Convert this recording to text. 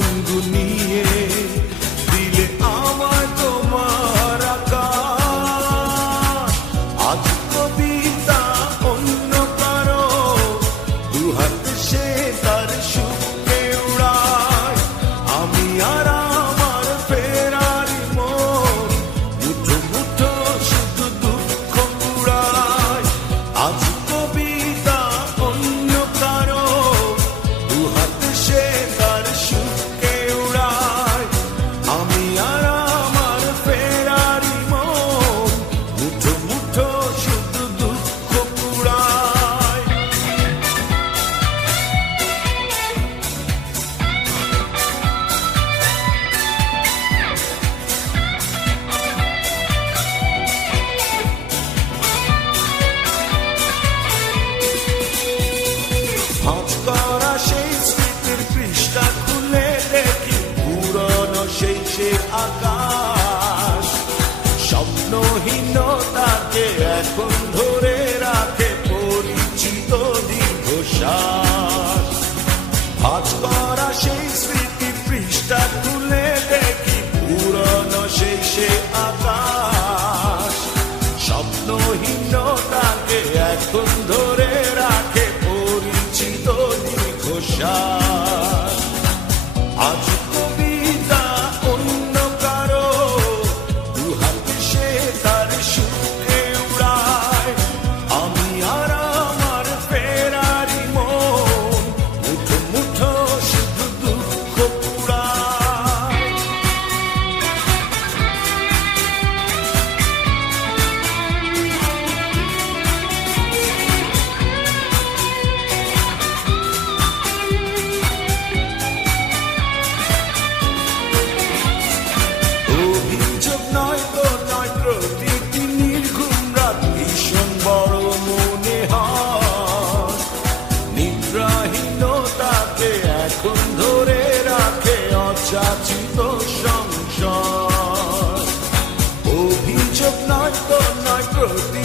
গুনগুনিয়ে দিলে আমায় তোমার আকাশ। আজ কবিতা অন্য কারো দুহাত সে তার সুখে উড়ায়, আমি আর আমার ফেরারি মন মুঠো মুঠো শুধু দুঃখ কুড়ায়। আজ কবিতা অন্য কারো দুহাত সে তার সুখে উড়ায়, আমি আর আমার ফেরারি মন মুঠো মুঠো শুধু দুঃখ কুড়ায়। ভাঁজ করা সেই স্মৃতির পৃষ্ঠা খুলে দেখি পুরনো সেই সে আকাশ। স্বপ্নহীনতাকে এখন ধরে রাখে পরিচিত দীর্ঘশ্বাস। ভাঁজ করা সেই স্মৃতির পৃষ্ঠা খুলে দেখি পুরনো সেই সে আকাশ। স্বপ্নহীনতাকে এখন ধরে রাখে পরিচিত দীর্ঘশ্বাস। আজ কবিতা অন্য কারো দুহাত সে তার সুখে উড়ায়, আমি আর আমার ফেরারি মন মুঠো মুঠো শুধু দুঃখ কুড়ায়। অভিযোগ নয় তো নয়, প্রতিটি নির্ঘুম রাত ভীষণ বড় মনে হয়। নিদ্রাহীনতাকে এখন ধরে রাখে অযাচিত সংশয়। অভিযোগ নয় তো নয়, প্রতি